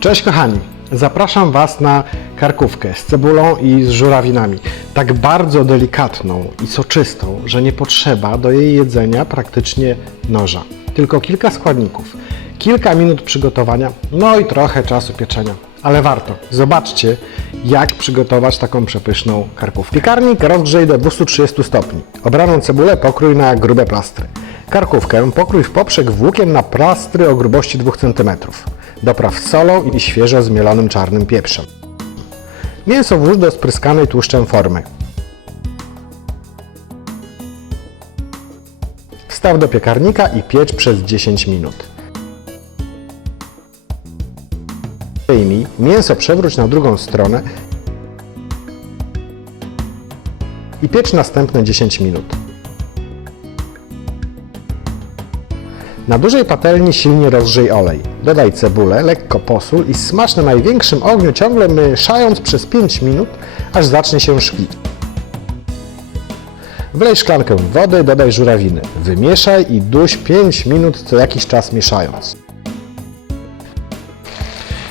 Cześć kochani, zapraszam Was na karkówkę z cebulą i z żurawinami. Tak bardzo delikatną i soczystą, że nie potrzeba do jej jedzenia praktycznie noża. Tylko kilka składników, kilka minut przygotowania, no i trochę czasu pieczenia. Ale warto. Zobaczcie, jak przygotować taką przepyszną karkówkę. Piekarnik rozgrzej do 230 stopni. Obraną cebulę pokrój na grube plastry. Karkówkę pokrój w poprzek włókien na plastry o grubości 2 cm. Dopraw solą i świeżo zmielonym czarnym pieprzem. Mięso włóż do spryskanej tłuszczem formy. Wstaw do piekarnika i piecz przez 10 minut. Wyjmij, mięso przewróć na drugą stronę i piecz następne 10 minut. Na dużej patelni silnie rozgrzej olej. Dodaj cebulę, lekko posól i smaż na największym ogniu, ciągle mieszając przez 5 minut, aż zacznie się szklić. Wlej szklankę wody, dodaj żurawiny. Wymieszaj i duś 5 minut co jakiś czas mieszając.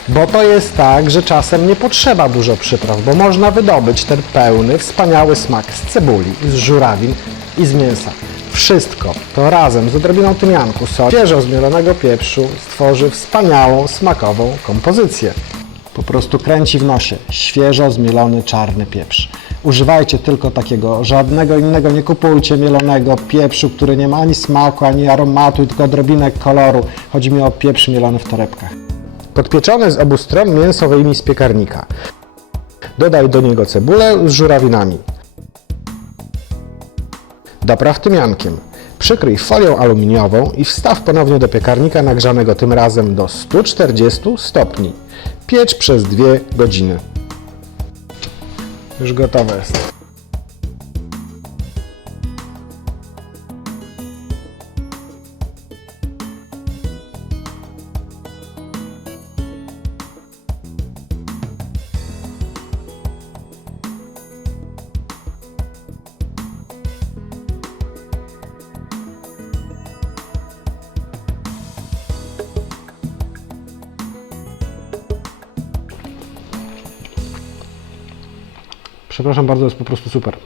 Bo to jest tak, że czasem nie potrzeba dużo przypraw, bo można wydobyć ten pełny, wspaniały smak z cebuli, z żurawin i z mięsa. Wszystko to razem z odrobiną tymianku, soli, świeżo zmielonego pieprzu stworzy wspaniałą, smakową kompozycję. Po prostu kręci w nosie świeżo zmielony czarny pieprz. Używajcie tylko takiego, żadnego innego nie kupujcie mielonego pieprzu, który nie ma ani smaku, ani aromatu, tylko odrobinę koloru. Chodzi mi o pieprz mielony w torebkach. Podpieczone z obu stron mięso wyjmij z piekarnika. Dodaj do niego cebulę z żurawinami. Dopraw tymiankiem. Przykryj folią aluminiową i wstaw ponownie do piekarnika nagrzanego tym razem do 140 stopni. Piecz przez 2 godziny. Już gotowe jest. Przepraszam bardzo, jest po prostu super.